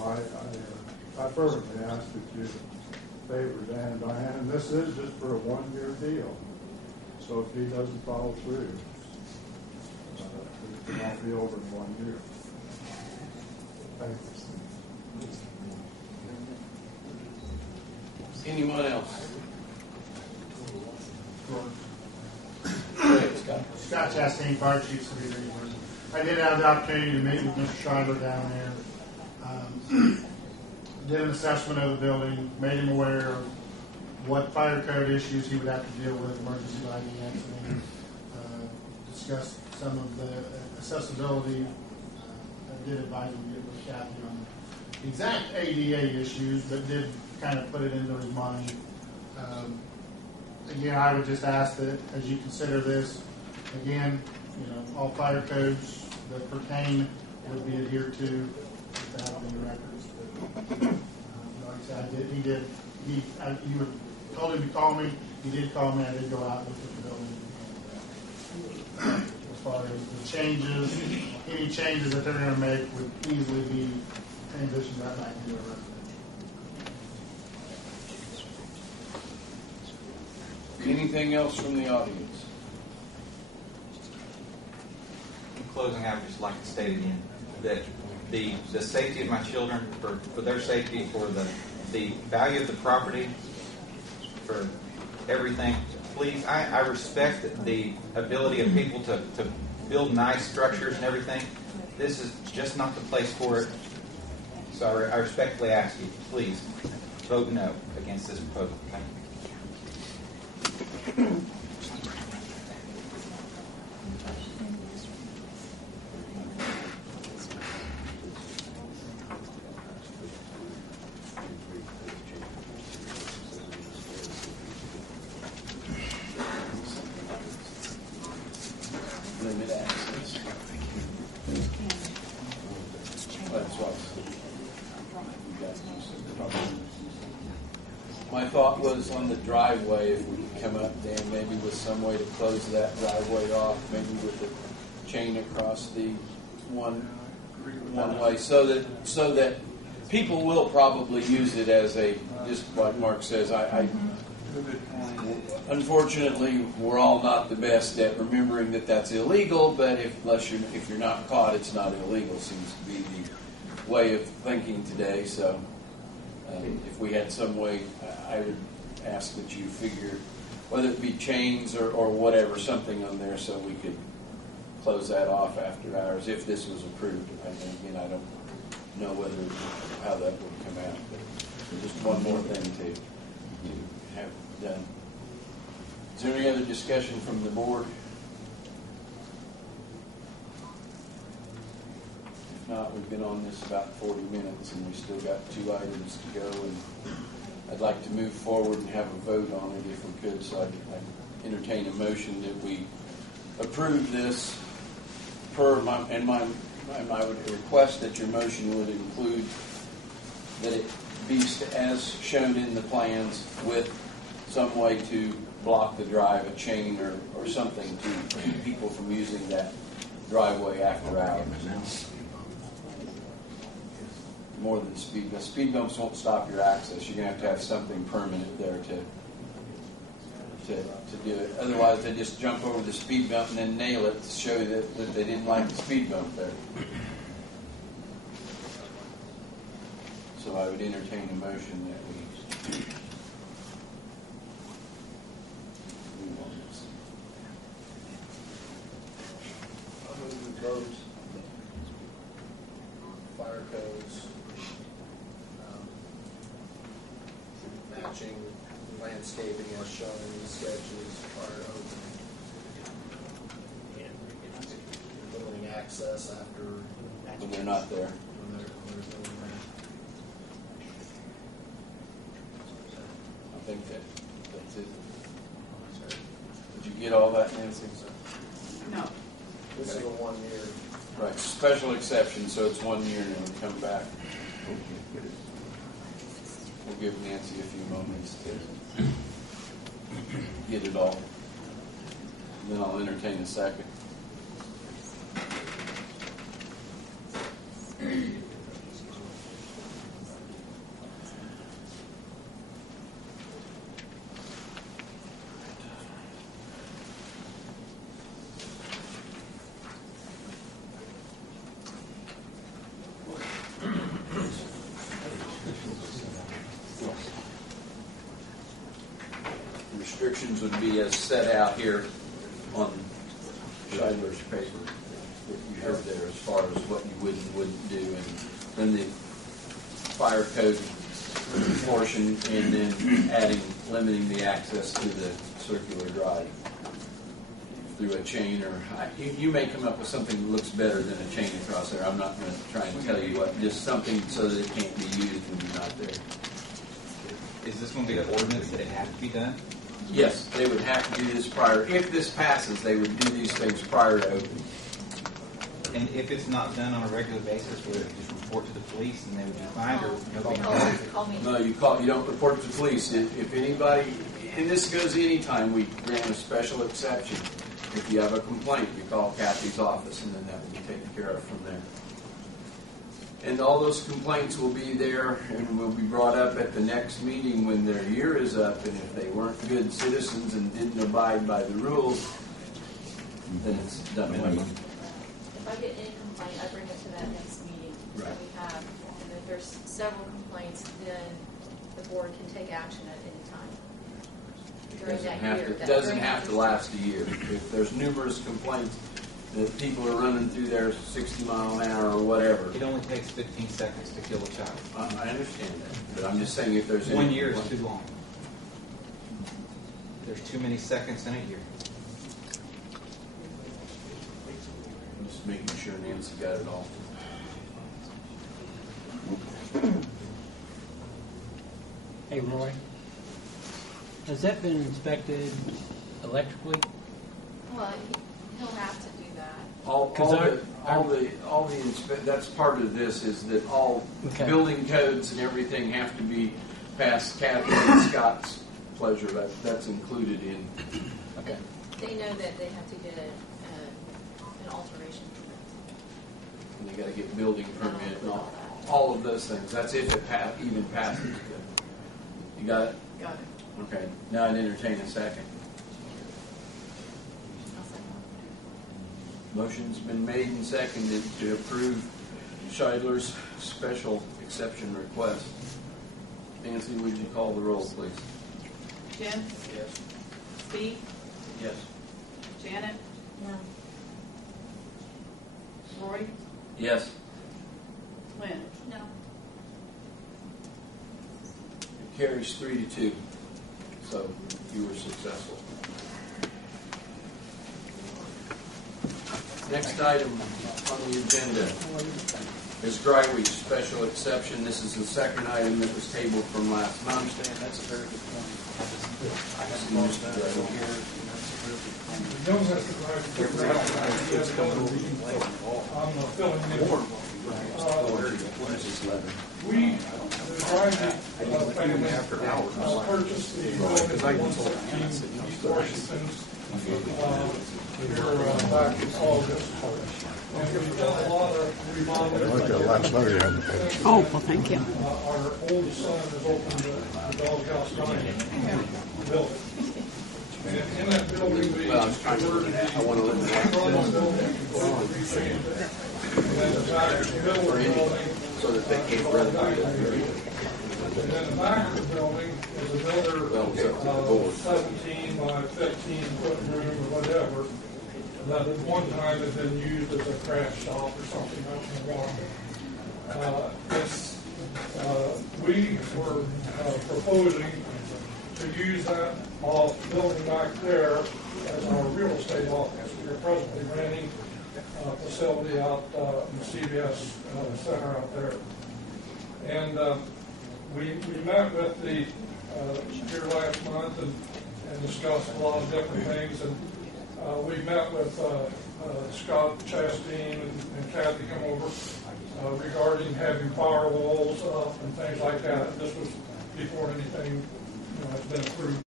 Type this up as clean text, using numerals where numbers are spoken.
So I fervently ask that you favor Dan and Diane, and this is just for a one-year deal. So if he doesn't follow through, it will not be over in 1 year. Thank you. Anyone else? Scott Chastain, Fire Chief, City of Greensburg. I did have the opportunity to meet with Mr. Schreiber down there. Did an assessment of the building, made him aware of what fire code issues he would have to deal with, emergency lighting, accident, discussed some of the accessibility. I did advise him to get with Kathy on the exact ADA issues, but did kind of put it into his mind. Again, I would just ask that as you consider this, again, all fire codes that pertain would be adhered to have in the records. But, like I said, you told him to call me. He did call me. I did go out and look at the building. As far as the changes, any changes that they're going to make would easily be transitioned right back into a residential. Anything else from the audience? In closing, I would just like to state again that the safety of my children, for their safety, for the value of the property, for everything, please, I respect the ability of people to build nice structures and everything. This is just not the place for it. So I respectfully ask you, please, vote no against this proposal. Thank you. Limit access. That's what my thought was on the driveway, if we could come up, Dan, maybe with some way to close that driveway off, maybe with the chain across the one way, so that people will probably use it as a, just like Mark says, unfortunately, we're all not the best at remembering that that's illegal, but if you're not caught, it's not illegal, seems to be the way of thinking today. So if we had some way, I would ask that you figure, whether it be chains or whatever, something on there so we could close that off after hours if this was approved. Again, I don't know how that would come out, but just one more thing to have done. Is there any other discussion from the board? If not, we've been on this about 40 minutes and we still got 2 items to go, and I'd like to move forward and have a vote on it if we could. So I'd entertain a motion that we approve this and I would request that your motion would include that it be as shown in the plans with some way to block the drive, a chain or something to keep people from using that driveway after hours. More than speed bumps. Speed bumps won't stop your access. You're going to have something permanent there to do it. Otherwise, they just jump over the speed bump and then nail it to show that they didn't like the speed bump there. So I would entertain a motion that we move on this. I move we close fire codes, matching landscaping as shown in the sketches are open. Limiting access after When they're not there. when there's no one I think that's it. Did you get all that, Nancy? No. there. This is a 1 year. Right. Special exception, so it's 1 year and it'll come back. We'll give Nancy a few moments to get it all. And then I'll entertain a second. restrictions would be as set out here on Scheidler's paper that you heard there, as far as what you would and wouldn't do, and then the fire code portion, and then limiting the access to the circular drive through a chain, or you may come up with something that looks better than a chain across there. I'm not going to try and tell you what, just something so that it can't be used and be not there. Is this going to be an ordinance that it has to be done? Yes, they would have to do this prior. If this passes, they would do these things prior to opening. And if it's not done on a regular basis, would it just report to the police and they would be fined, or nobody Call knows? call me. No, you don't report it to police. If anybody, and this goes anytime we grant a special exception. If you have a complaint, you call Kathy's office, and then that will be taken care of from there. And all those complaints will be there and will be brought up at the next meeting when their year is up. And if they weren't good citizens and didn't abide by the rules, then it's done away with. If I get any complaint, I bring it to that next meeting that Right. we have. And if there's several complaints, then the board can take action at any time during that year. It doesn't have to last a year. If there's numerous complaints that people are running through there 60 mile an hour or whatever, It only takes 15 seconds to kill a child. I understand that. But I'm just saying if there's 1 any year is complaint- too long. There's too many seconds in a year. I'm just making sure Nancy got it all. Hey, Roy, has that been inspected electrically? Well, he'll have to do that. All the that's part of this is that all Okay. building codes and everything have to be past Kathy and Scott's pleasure. That's included in. Okay. They know that they have to get an alteration permit. And they got to get building permit and all of those things. That's if it even passes. You got it? Got it. Okay. Now I'd entertain a second. I'll second. Motion's been made and seconded to approve Scheidler's special exception request. Nancy, would you call the roll, please? Jim? Yes. Steve? Yes. Janet? No. Roy? Yes. Lynn? No. It carries 3-2. So you were successful. Next item on the agenda is dry week special exception. This is the second item that was tabled from last month. That's a very good point. I see Mr. Grove here. I'm filling in. We, the Dryden family, purchased the building at 116 East Washington here back in August. And we've done a lot of remodeling. I like that last letter you had in the paper. Oh, well, thank you. Our oldest son has opened the doghouse dining building. And in that building, we converted I want to limit the front building, completely changed it. And then the back middle of the building, so that they can't run through it. and then the back of the building is another 17 by 15 foot room or whatever, that at one time had been used as a craft shop or something, I don't know why. We were proposing to use that building back there as our real estate office. We are presently renting a facility out in the CVS center out there. And we met with the here last month and discussed a lot of different things. And we met with Scott Chastain and Kathy come over regarding having firewalls up and things like that. This was before anything has been approved.